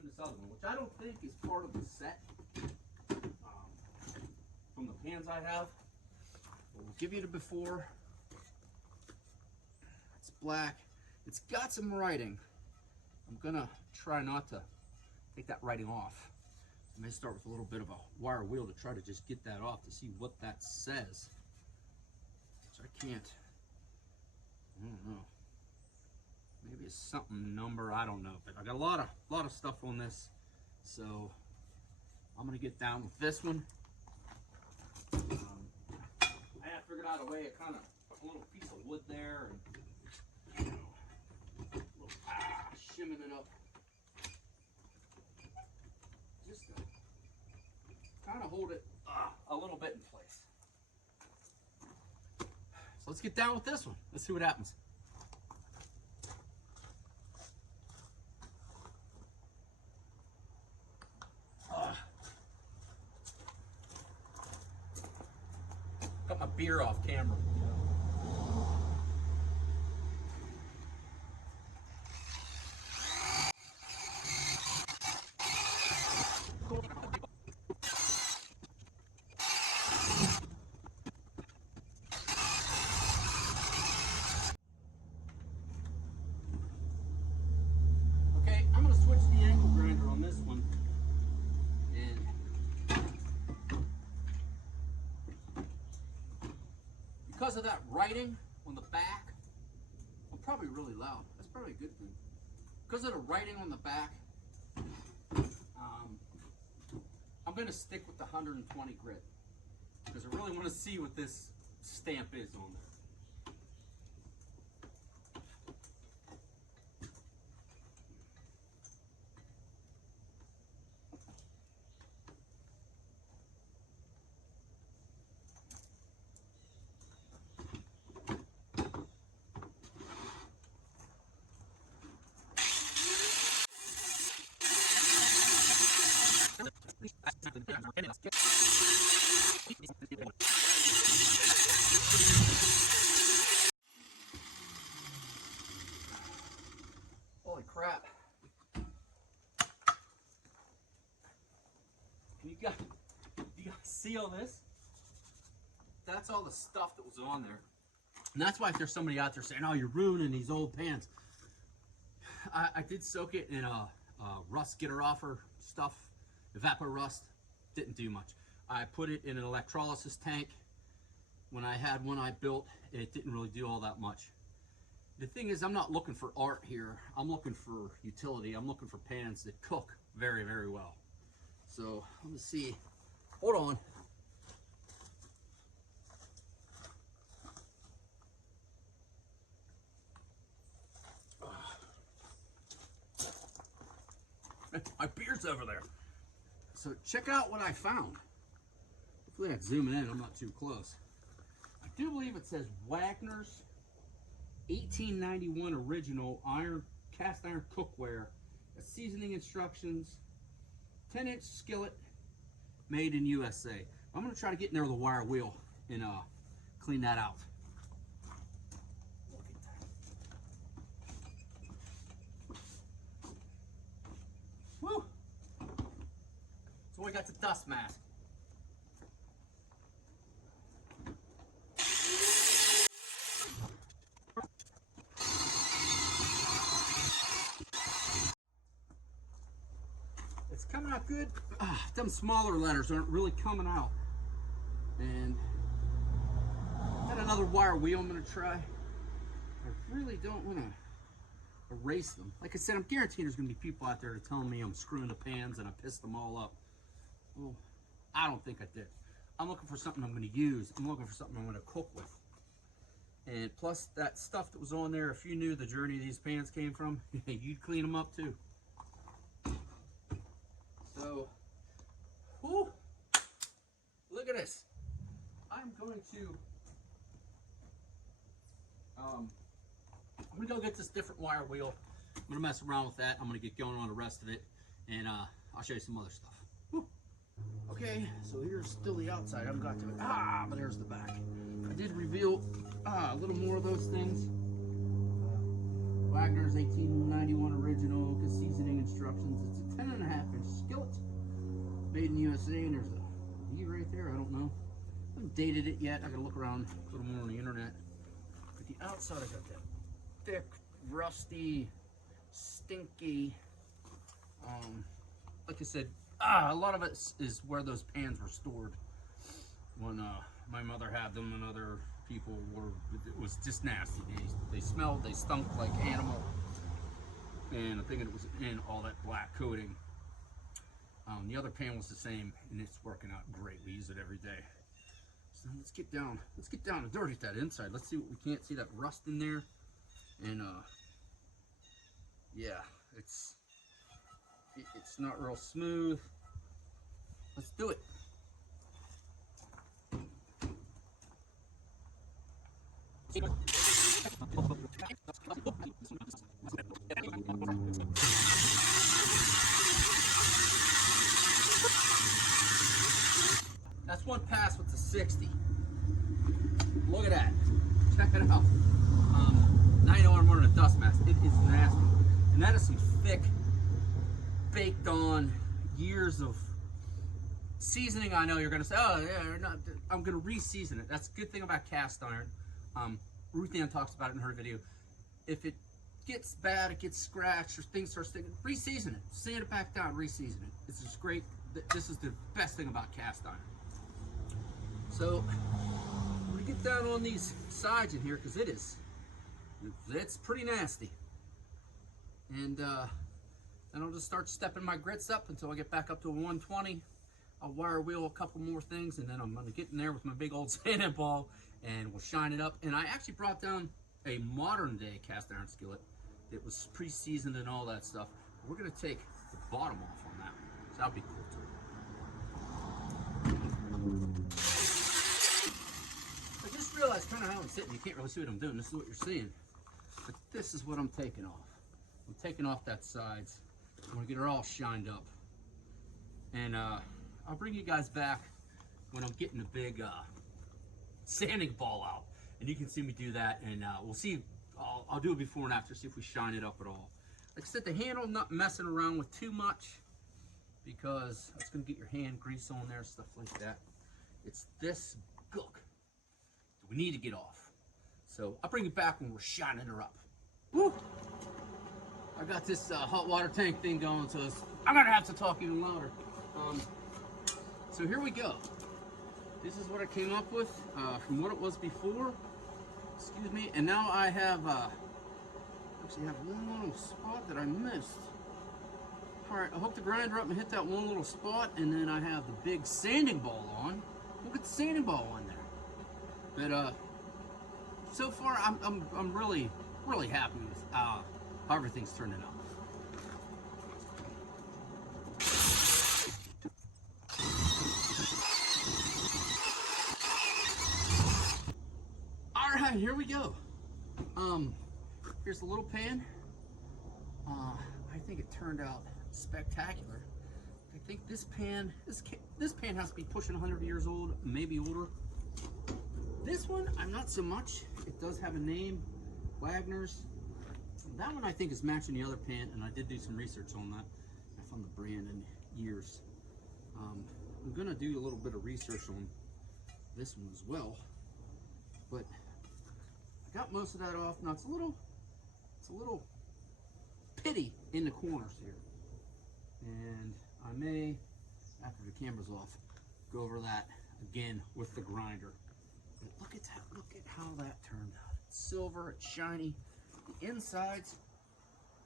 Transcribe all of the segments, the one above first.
doing this other one, which I don't think is part of the set from the pans I have. But we'll give you the before. It's black. It's got some writing. I'm gonna try not to take that writing off. I may start with a little bit of a wire wheel to try to just get that off to see what that says. Which I can't. I don't know. Maybe it's something number, I don't know. But I got a lot of stuff on this. So I'm gonna get down with this one. I had figured out a way to kind of put a little piece of wood there and shimming it up. Just to kind of hold it a little bit in place. So let's get down with this one. Let's see what happens. Got my beer off camera. Okay, I'm going to switch the angle grinder on this one. And because of that writing on the back, I'm probably really loud. That's probably a good thing. Because of the writing on the back, I'm going to stick with the 120 grit because I really want to see what this stamp is on there. Holy crap. You guys see all this? That's all the stuff that was on there. And that's why if there's somebody out there saying, oh, you're ruining these old pans. I did soak it in a rust getter offer stuff, evapor rust. Didn't do much. I put it in an electrolysis tank. When I had one I built, it didn't really do all that much. The thing is, I'm not looking for art here. I'm looking for utility. I'm looking for pans that cook very, very well. So let me see. Hold on. My beer's over there. So check out what I found. Hopefully I can zoom in. I'm not too close. I do believe it says Wagner's 1891 original cast iron cookware. Seasoning instructions. 10-inch skillet, made in USA. I'm going to try to get in there with a wire wheel and clean that out. Woo! So we got the dust mask. It's coming out good. Them smaller letters aren't really coming out. And got another wire wheel I'm going to try. I really don't want to erase them. Like I said, I'm guaranteeing there's going to be people out there telling me I'm screwing the pans and I pissed them all up. Well, I don't think I did. I'm looking for something I'm going to use. I'm looking for something I'm going to cook with. And plus that stuff that was on there, if you knew the journey these pans came from, you'd clean them up too. So, whew, look at this. I'm going to go get this different wire wheel. I'm going to mess around with that. I'm going to get going on the rest of it, and I'll show you some other stuff. Whew. Okay, so here's still the outside. I haven't got to it. But there's the back. I did reveal a little more of those things. Wagner's Byther's 1891 original, because seasoning instructions. It's a 10.5-inch skillet, made in USA, and there's a V right there. I don't know. I haven't dated it yet. I gotta look around a little more on the internet. But the outside, I got that thick, rusty, stinky. Like I said, a lot of it is where those pans were stored when my mother had them, and other people were. It was just nasty. They smelled. They stunk like animal. And I'm thinking it was in all that black coating. The other pan was the same, and it's working out great. We use it every day. So let's get down and dirty at that inside. Let's see what we can't see, that rust in there. And yeah, it's not real smooth. Let's do it. That's one pass with the 60. Look at that. Check it out. Now you know I'm wearing a dust mask. It is nasty. And that is some thick, baked on years of seasoning. I know you're going to say, oh, yeah, not, I'm going to re-season it. That's a good thing about cast iron. Ruth Ann talks about it in her video. If it gets bad, it gets scratched, or things start sticking, re-season it. Sand it back down, re-season it. It's just great. This is the best thing about cast iron. So, I'm going to get down on these sides in here, because it's pretty nasty. And then I'll just start stepping my grits up until I get back up to a 120. I'll wire wheel a couple more things, and then I'm going to get in there with my big old sanding ball, and we'll shine it up. And I actually brought down a modern day cast iron skillet. It was pre-seasoned and all that stuff. We're going to take the bottom off on that one, so that'll be cool too. I just realized kind of how I'm sitting. You can't really see what I'm doing. This is what you're seeing. But this is what I'm taking off. I'm taking off that sides. I'm going to get her all shined up. And I'll bring you guys back when I'm getting a big sanding ball out. And you can see me do that. And we'll see. I'll do it before and after, see if we shine it up at all. Like I said, the handle, not messing around with too much, because it's going to get your hand grease on there, stuff like that. It's this gook that we need to get off. So I'll bring you back when we're shining her up. Woo! I got this hot water tank thing going, so I'm going to have to talk even louder. So here we go. This is what I came up with from what it was before. Excuse me. And now I have actually have one little spot that I missed. All right, I hook the grinder up and hit that one little spot, and then I have the big sanding ball on. We'll get the sanding ball on there. But so far, I'm really happy with how everything's turning out. All right, here we go. Here's a little pan. I think it turned out spectacular. I think this pan has to be pushing 100 years old, maybe older. This one, I'm not so much. It does have a name, Wagner's. That one I think is matching the other pan, and I did do some research on that. I found the brand in years. I'm gonna do a little bit of research on this one as well, but I got most of that off. Now it's a little pitty in the corners here, and I may, after the camera's off, go over that again with the grinder. But look at that, look at how that turned out. It's silver, it's shiny. The insides,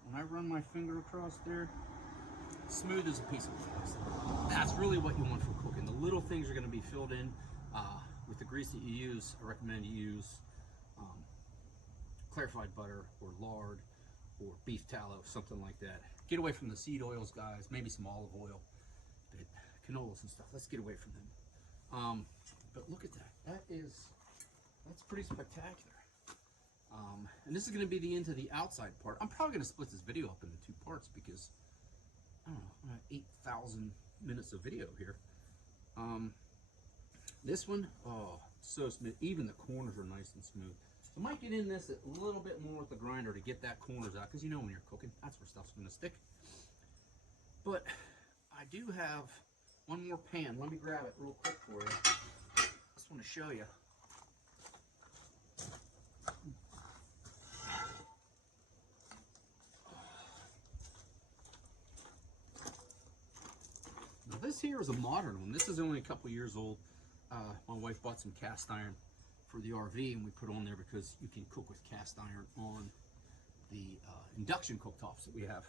when I run my finger across there, smooth as a piece of glass. That's really what you want for cooking. The little things are going to be filled in with the grease that you use. I recommend you use clarified butter or lard or beef tallow, something like that. Get away from the seed oils, guys. Maybe some olive oil, but canolas and stuff. Let's get away from them. But look at that. That's pretty spectacular. And this is going to be the end to the outside part. I'm probably going to split this video up into 2 parts because I don't know, I have 8,000 minutes of video here. This one, oh, so smooth. Even the corners are nice and smooth. I might get in this a little bit more with the grinder to get that corners out, because you know when you're cooking, that's where stuff's going to stick. But I do have one more pan. Let me grab it real quick for you. Just want to show you. Now this here is a modern one. This is only a couple years old. My wife bought some cast iron for the RV, and we put on there because you can cook with cast iron on the induction cooktops that we have.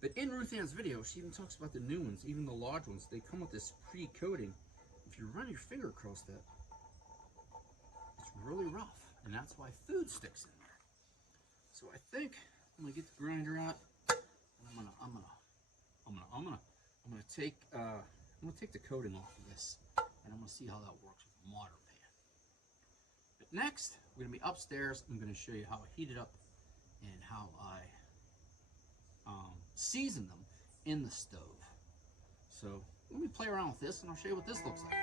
But in Ruth Ann's video, she even talks about the new ones, even the large ones. They come with this pre-coating. If you run your finger across that, it's really rough, and that's why food sticks in there. So I think I'm gonna get the grinder out, and I'm gonna take the coating off of this, and I'm gonna see how that works with a modern pan. But next, we're gonna be upstairs. I'm gonna show you how I heat it up and how I season them in the stove. So let me play around with this, and I'll show you what this looks like.